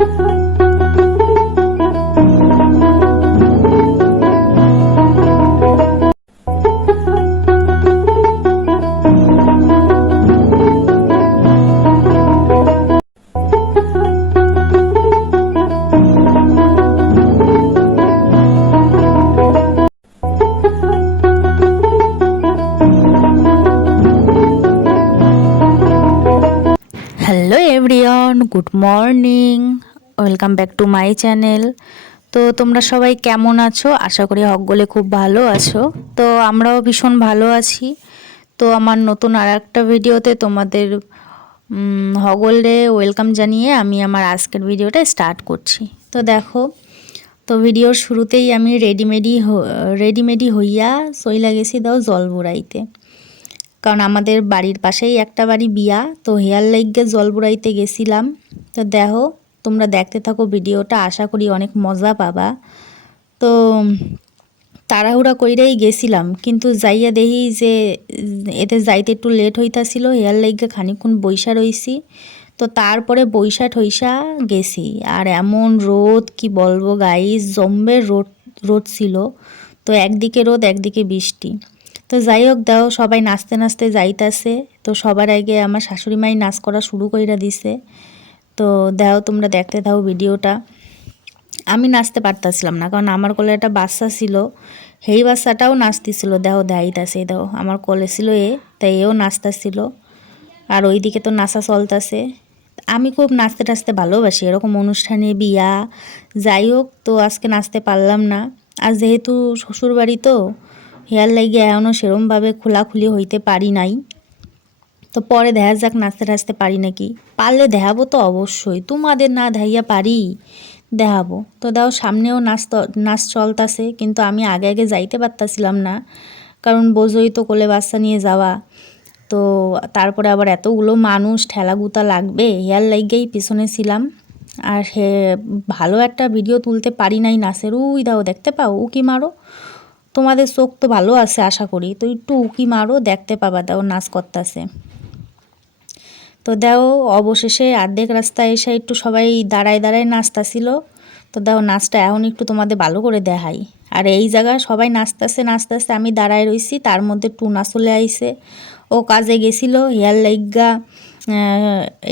Hello everyone, good morning, welcome back to my channel. তো তোমরা সবাই কেমন আছো? আশা করি সকলে খুব ভালো আছো। তো আমরাও ভীষণ ভালো আছি। তো আমার নতুন আর একটা ভিডিওতে তোমাদের সকলে ওয়েলকাম জানিয়ে আমি আমার আজকের ভিডিওটা স্টার্ট করছি। তো দেখো, তো ভিডিওর শুরুতেই আমি রেডিমেডি হইয়া চইলা গেছি দাও জল বুড়াইতে। কারণ আমাদের বাড়ির পাশেই একটা বাড়ি বিয়া, তো হেয়ার লাইগে জল বুড়াইতে গেছিলাম। তো দেখো, তোমরা দেখতে থাকো ভিডিওটা, আশা করি অনেক মজা পাবা। তো তাড়াহুড়া কইরেই গেছিলাম, কিন্তু যাইয়া দেখি যে এতে যাইতে একটু লেট হইতাছিল, হেয়ার লাইগে খানিকক্ষণ বইসা রইছি। তো তারপরে বইসা ঠইসা গেছি। আর এমন রোদ, কি বলবো গাইস, জম্বের রোদ রোদ ছিল। তো একদিকে রোদ একদিকে বৃষ্টি। তো যাই হোক, দাও সবাই নাচতে নাচতে যাইতাছে। তো সবার আগে আমার শাশুড়ি মাই নাচ করা শুরু কইরা দিছে। তো দাও, তোমরা দেখতে থাও ভিডিওটা। আমি নাচতে পারতাছিলাম না, কারণ আমার কোলে একটা বাচ্চা ছিল। সেই বাচ্চাটাও নাচতেছিল, দেখো দেখাইতাছে, দেখো আমার কোলে ছিল তাই এও নাচতেছিল। আর ওইদিকে তো নাচা চলতেছে। আমি খুব নাচতে টাচতে ভালোবাসি, এরকম অনুষ্ঠানে, বিয়া, যাই হোক। তো আজকে নাচতে পারলাম না। আর যেহেতু শ্বশুর বাড়ি, তো হেয়ার লাগিয়ে এখনও সেরমভাবে খোলাখুলি হইতে পারি নাই। তো পরে দেখা যাক নাচতে টাচতে পারি নাকি। পারলে দেখাবো তো অবশ্যই, তোমাদের না দেখাইয়া পারি, দেখাবো। তো দাও, সামনেও নাচ চলতেছে, কিন্তু আমি আগে আগে যাইতে পারতাছিলাম না, কারণ বোঝোই তো কোলে বাচ্চা নিয়ে যাওয়া। তো তারপরে আবার এতগুলো মানুষ, ঠেলাগুতা লাগবে, হেয়ার লাইগেই পিছনে ছিলাম। আর ভালো একটা ভিডিও তুলতে পারি নাই নাচের। উই দাও, দেখতে পাও উকি মারো, তোমাদের চোখ তো ভালো আছে আশা করি, তো একটু উকি মারো, দেখতে পাবা দাও নাচ করতেছে। তো দাও, অবশেষে অর্ধেক রাস্তায় এসে একটু সবাই দাঁড়ায় দাঁড়ায় নাচতাছিল। তো দাও, নাচটা এখন একটু তোমাদের ভালো করে দেখাই। আর এই জায়গায় সবাই নাচতেছে নাচতেছে, আমি দাঁড়ায় রইছি, তার মধ্যে টুনা চলে আইছে। ও কাজে গেছিল, হেয়ার লাইগা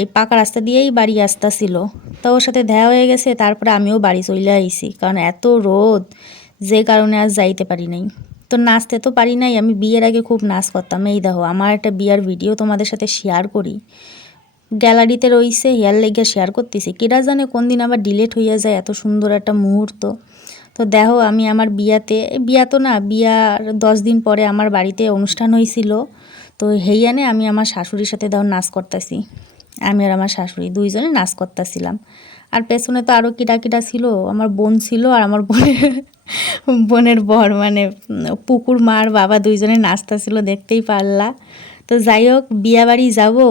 এই পাকা রাস্তা দিয়েই বাড়ি আসতেছিল। তো ওর সাথে দেখা হয়ে গেছে, তারপরে আমিও বাড়ি চলে আইছি, কারণ এত রোদ, যে কারণে আজ যাইতে পারি নাই। তো নাচতে তো পারি নাই, আমি বিয়ের আগে খুব নাচ করতাম। এই দেখো, আমার একটা বিয়ার ভিডিও তোমাদের সাথে শেয়ার করি, গ্যালারিতে রইছে, হেয়ার লাইগা শেয়ার করতেছি, কেডা জানে কোন দিন আবার ডিলেট হইয়া যায় এত সুন্দর একটা মুহূর্ত। তো দেখো, আমি আমার বিয়া তো না, বিয়ার 10 দিন পরে আমার বাড়িতে অনুষ্ঠান হয়েছিল। তো হেইয়ানে আমি আমার শাশুড়ির সাথে দাও নাচ করতেছি। আমি আর আমার শাশুড়ি দুইজনে নাচ করতেছিলাম। আর পেছনে তো আরও কিটা কিটা ছিল, আমার বোন ছিল, আর আমার বোনের বর, মানে পুকুর মার বাবা, দুইজনে নাচতেছিল, দেখতেই পারলা। তো যাই হোক, বিয়া বাড়ি যাবো।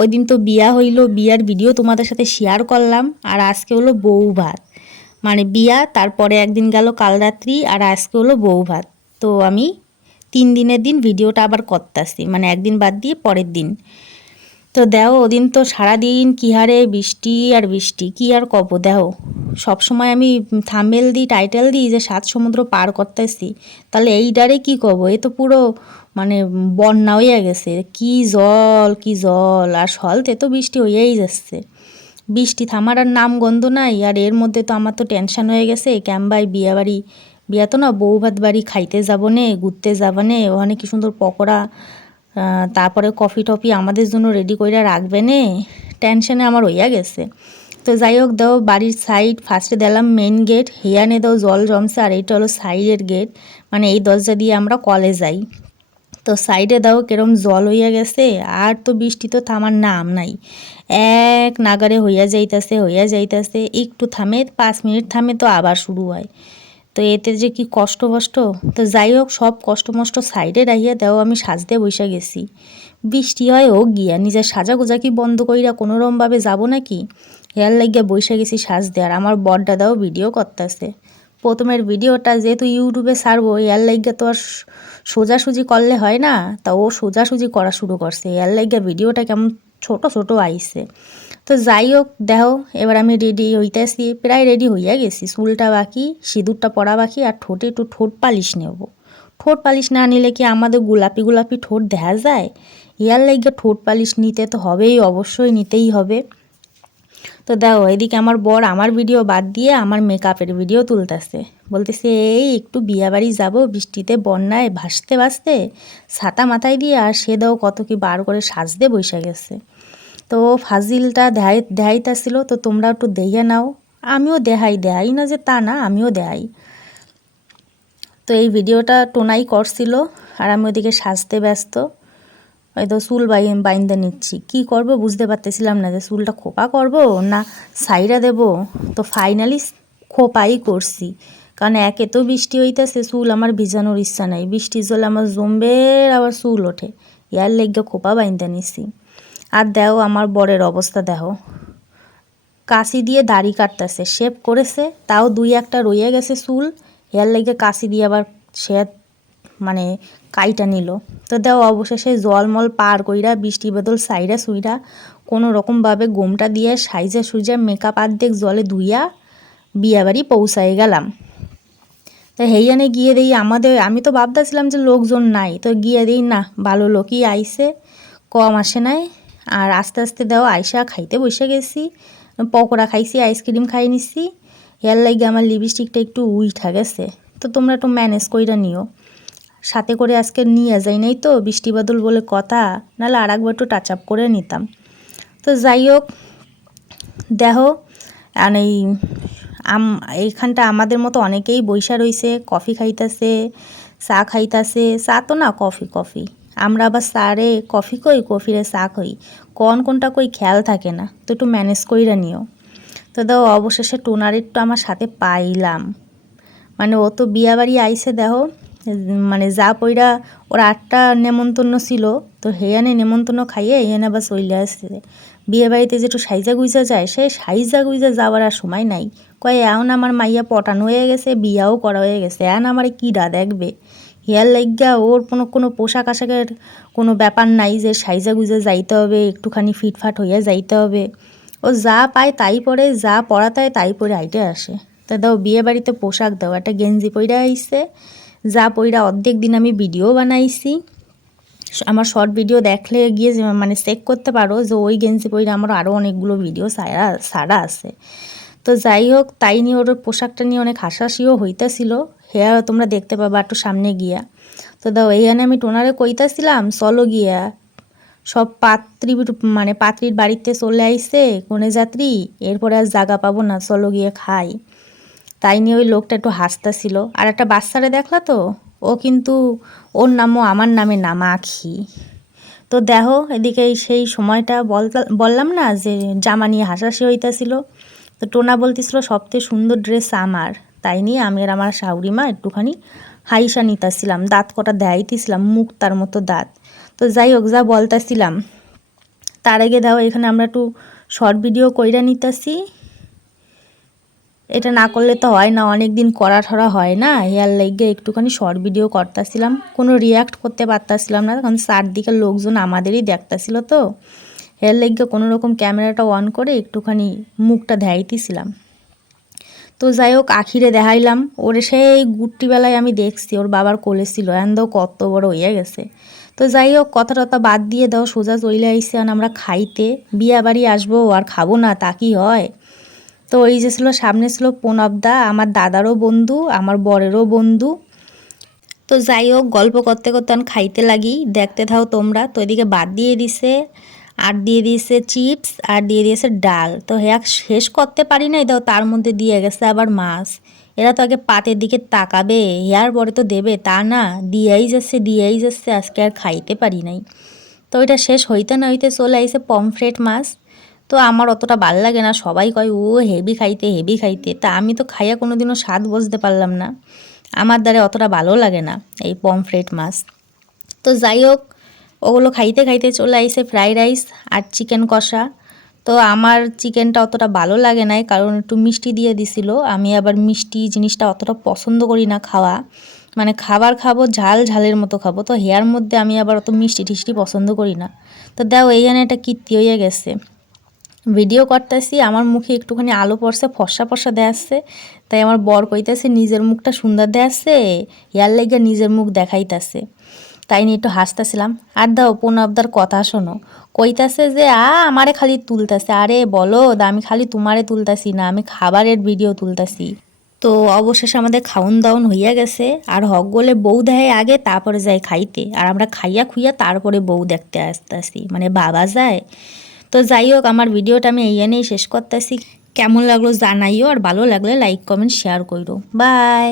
ওই দিন তো বিয়া হইলো, বিয়ার ভিডিও তোমাদের সাথে শেয়ার করলাম। আর আজকে হলো বউ ভাত, মানে বিয়া, তারপরে একদিন গেল কাল রাত্রি, আর আজকে হলো বউ ভাত। তো আমি 3 দিনের দিন ভিডিওটা আবার করতেছি, মানে একদিন বাদ দিয়ে পরের দিন। তো দেও, ওদিন তো সারাদিন কি হারে বৃষ্টি আর বৃষ্টি, কি আর কব। দেও, সবসময় আমি থাম্বনেল দিই, টাইটেল দিই যে 7 সমুদ্র পার করতেছি, তাহলে এইটারে কি কব, এ তো পুরো মানে বন্যা হইয়া গেছে, কি জল কি জল। আর সলতে তো বৃষ্টি হইয়াই যাচ্ছে, বৃষ্টি থামার আর নাম গন্ধ নাই। আর এর মধ্যে তো আমার তো টেনশন হয়ে গেছে, ক্যাম্বাই বিয়া বাড়ি, বিয়া তো না, বউ ভাত বাড়ি, খাইতে যাব নে, ঘুরতে যাব নে, ওখানে কি সুন্দর পকোড়া, তারপরে কফি টফি আমাদের জন্য রেডি করে রাখবে নে, টেনশনে আমার হইয়া গেছে। তো যাই হোক, দাও বাড়ির সাইড ফার্স্টে দিলাম মেন গেট, হেয়ানে দাও জল জমছে, আর এইটা হলো সাইডের গেট, মানে এই দরজা দিয়ে আমরা কলে যাই। তো সাইডে দাও কেরম জল হইয়া গেছে, আর তো বৃষ্টি তো থামার নাম নাই, এক নাগারে হইয়া যাইতাছে, একটু থামে, 5 মিনিট থামে, তো আবার শুরু হয়। তো এতে যে কি কষ্ট কষ্ট। তো যাই হোক, সব কষ্ট মষ্ট সাইডে রাখিয়া দেও, আমি সাজতে বসে গেছি। বৃষ্টি হয় ও গিয়া, নিজের সাজাগোজা কি বন্ধ কইরা কোনোরমভাবে যাব নাকি, হেয়ার লাগিয়া বসে গেছি সাজতে। আর আমার বড় দাদাও ভিডিও করতেছে। প্রথমের ভিডিওটা যেহেতু ইউটিউবে ছাড়বো, হেয়ার লাগিয়া তো আর সোজাসুজি করলে হয় না, তা ও সোজাসুজি করা শুরু করছে। হেয়ার লাগিয়া ভিডিওটা কেমন ছোট ছোট আইছে। তো যাই হোক দেখো এবার আমি রেডি হইতেছি, প্রায় রেডি হইয়া গেছি, চুলটা বাকি, সিঁদুরটা পরা বাকি, আর ঠোঁটে একটু ঠোঁট পালিশ নেব। ঠোঁট পালিশ না নিলে কি আমাদের গোলাপি গোলাপি ঠোঁট দেখা যায়? ইয়ার লাগে ঠোঁট পালিশ নিতে তো হবেই, অবশ্যই নিতেই হবে। তো দেখো এদিকে আমার বর আমার ভিডিও বাদ দিয়ে আমার মেকআপের ভিডিও তুলতেছে, বলতেছে এই একটু বিয়াবাড়ি যাব বৃষ্টিতে বন্যায় ভাসতে ভাসতে, ছাতা মাথায় দিয়ে, আর সে দাও কত কি বার করে সাজতে বসে গেছে। তো ফাজিলটা দেখাইতেছিল, তো তোমরা একটু দেখে নাও। আমিও দেখাই না যে তা না, আমিও দেখাই। তো এই ভিডিওটা টোনাই করছিল আর আমি ওদিকে সাজতে ব্যস্ত। হয়তো চুল বাইন্দে নিচ্ছি, কি করব বুঝতে পারতেছিলাম না যে চুলটা খোপা করব না সাইরা দেব। তো ফাইনালি খোপাই করছি, কারণ একে তো বৃষ্টি হইতেছে, চুল আমার ভিজানোর ইচ্ছা নাই, বৃষ্টির জলে আমার জমবের আবার চুল ওঠে, ইয়ার লেগে খোপা বাইন্দে নিচ্ছি। আর দেও আমার বরের অবস্থা দেখো, কাশি দিয়ে দাড়ি কাটতেছে, শেভ করেছে তাও 2-1টা রয়ে গেছে চুল, হেয়ার লেগে কাশি দিয়ে আবার সে মানে কাইটা নিল। তো দেও অবশেষে জলমল পার কইরা বৃষ্টি বদল সাইরা সুইরা কোনো রকমভাবে গোমটা দিয়ে সাইজে সুইজে মেকআপ আর্ধেক জলে ধুইয়া বিয়াবাড়ি পৌঁছায় গেলাম। তো হেইয়ানে গিয়ে দেই আমি তো ভাবতেছিলাম যে লোকজন নাই, তো গিয়ে দেই না ভালো লোকই আইছে, কম আসে নাই। আর আস্তে আস্তে দেও আইসা খাইতে বসে গেছি, পকোড়া খাইছি, আইসক্রিম খাই নিছি। হেয়ার লাগে আমার লিপস্টিকটা একটু উইঠা গেছে, তো তোমরা একটু ম্যানেজ কইরা নিও। সাথে করে আজকে নিয়ে যাই নাই তো, বৃষ্টি বাদল বলে কথা, নাহলে আর একবার একটু টাচ আপ করে নিতাম। তো যাই হোক দেখো আর এইখানটা আমাদের মতো অনেকেই বইসা রইছে, কফি খাইতাছে, চা খাইতাছে, চা তো না কফি। আমরা আবার চারে কফি কই, কফিরে চা কই, কোনটা কই খেয়াল থাকে না, তো একটু ম্যানেজ কইরা নিও। তো দাও অবশেষে টোনার একটু আমার সাথে পাইলাম, মানে ও তো বিয়াবাড়ি আইসে দেখো, মানে যা পইরা ওর 8টা নেমন্তন্ন ছিল, তো হেয়ানে নেমন্তন্ন খাইয়ে হেয়ানে আবার চলে আসছে। বিয়েবাড়িতে যেটু সাইজা গুইজা যায়, সে সাইজা গুইজা যাওয়ার আর সময় নাই। কয় এখন আমার মাইয়া পটানো হয়ে গেছে, বিয়াও করা হয়ে গেছে, এখন আমার কিডা দেখবে। হেয়ার লাইগা ওর কোনো পোশাক আশাকের কোনো ব্যাপার নাই যে সাইজা গুইজা যাইতে হবে, একটুখানি ফিটফাট হইয়া যাইতে হবে। ও যা পায় তাই পরে, যা পড়াতে হয় তাই পরে আইটে আসে। তা দাও বিয়ে বাড়িতে পোশাক দাও, একটা গেঞ্জি পইরা আইসে, যা পইরা অর্ধেক দিন আমি ভিডিও বানাইছি। আমার শর্ট ভিডিও দেখলে গিয়ে মানে চেক করতে পারো যে ওই গেঞ্জি পইরা আমার আরও অনেকগুলো ভিডিও সারা আছে। তো যাই হোক তাই নিয়ে ওর পোশাকটা নিয়ে অনেক হাসাহাসিও হইতেছিল, হেয়ার তোমরা দেখতে পাবা একটু সামনে গিয়া। তো দাও এইখানে আমি টোনারে কইতাছিলাম চলো গিয়া, সব পাত্রীর বাড়িতে চলে আইছে কনে যাত্রী, এরপরে আর জায়গা পাবো না, চলো গিয়ে খাই। তাই নিয়ে ওই লোকটা একটু হাসতেছিল। আর একটা বাচ্চারে দেখলা তো, ও কিন্তু ওর নামও আমার নামে না, মাখি। তো দেখো এদিকে সেই সময়টা বললাম না যে জামা নিয়ে হাসাহাসি হইতেছিল, তো টোনা বলতেছিল সবথেকে সুন্দর ড্রেস আমার, তাই নিয়ে আমি আর আমার শাশুড়িমা একটুখানি হাইসা নিতেছিলাম, দাঁত কটা দেখাইতেছিলাম, মুখ তার মতো দাঁত। তো যাই হোক যা বলতেছিলাম, তার আগে দাও এখানে আমরা একটু শর্ট ভিডিও কইরা নিতেছি। এটা না করলে তো হয় না, অনেক দিন করা ঠরা হয় না, হেয়ার লাইগে একটুখানি শর্ট ভিডিও করতেছিলাম, কোনো রিয়াক্ট করতে পারতাছিলাম না, কারণ চারদিকের লোকজন আমাদেরই দেখতেছিল। তো হেয়ার লাইগে কোনো রকম ক্যামেরাটা অন করে একটুখানি মুখটা দেখাইতেছিলাম। তো যাই হোক আখিরে দেখাইলাম, ওরে সেই গুট্টিবেলায় আমি দেখছি ওর বাবার কোলে ছিল, এখন দাও কত বড় হইয়া গেছে। তো যাই হোক কথা টথা বাদ দিয়ে দাও সোজা চলে আইসে আর আমরা খাইতে, বিয়া বাড়ি আসবো আর খাবো না তা কি হয়। তো ওই যে ছিল সামনে ছিল প্রণবদা, আমার দাদারও বন্ধু, আমার বরেরও বন্ধু। তো যাই হোক গল্প করতে করতে আমি খাইতে লাগি, দেখতে থাও তোমরা। তো এদিকে বাদ দিয়ে দিছে, আর দিয়ে দিয়েছে চিপস, আর দিয়ে দিয়েছে ডাল। তো হ্যাঁ শেষ করতে পারি নাই, দাও তার মধ্যে দিয়ে গেছে আবার মাছ। এরা তো আগে পাতের দিকে তাকাবে, ইয়ার পরে তো দেবে, তা না, দিয়েই যাচ্ছে, আজকে আর খাইতে পারি নাই। তো এটা শেষ হইতে না হইতে চলে আইছে পমফ্রেট মাছ। তো আমার অতটা ভাল লাগে না, সবাই কয় ও হেভি খাইতে, তা আমি তো খাইয়া কোনোদিনও স্বাদ বুঝতে পারলাম না, আমার দ্বারা অতটা ভালো লাগে না এই পমফ্রেট মাছ। তো যাই হোক ওগুলো খাইতে খাইতে চলে আইছে ফ্রাইড রাইস আর চিকেন কষা। তো আমার চিকেনটা অতটা ভালো লাগে নাই, কারণ একটু মিষ্টি দিয়ে দিছিল, আমি আবার মিষ্টি জিনিসটা অতটা পছন্দ করি না খাওয়া, মানে খাবার খাবো ঝাল ঝালের মতো খাবো, তো হেয়ার মধ্যে আমি আবার অত মিষ্টি টিষ্টি পছন্দ করি না। তো দাও এইখানে একটা কীর্তি হয়ে গেছে, ভিডিও করতেছি আমার মুখে একটুখানি আলো পড়ছে, ফর্সা ফর্সা দেখাচ্ছে, তাই আমার বর কইতাছে নিজের মুখটা সুন্দর দেখাচ্ছে, হেয়ার লেগে নিজের মুখ দেখাইতাছে, তাই নিয়ে একটু হাসতেছিলাম। আর দাও পোনা আবদার কথা শোনো, কইতাছে যে আমারে খালি তুলতাছে, আরে বলো আমি খালি তোমারে তুলতাছি না, আমি খাবারের ভিডিও তুলতাছি। তো অবশেষে আমাদের খাউন দাউন হইয়া গেছে, আর হক গলে বউ দেয় আগে, তারপরে যাই খাইতে, আর আমরা খাইয়া খুইয়া তারপরে বউ দেখতে আসতেছি, মানে বাবা যায়। তো যাই হোক, আমার ভিডিওটা আমি এই এনেই শেষ করতেছি। কেমন লাগলো জানাইও, আর ভালো লাগলে লাইক কমেন্ট শেয়ার করো। বাই।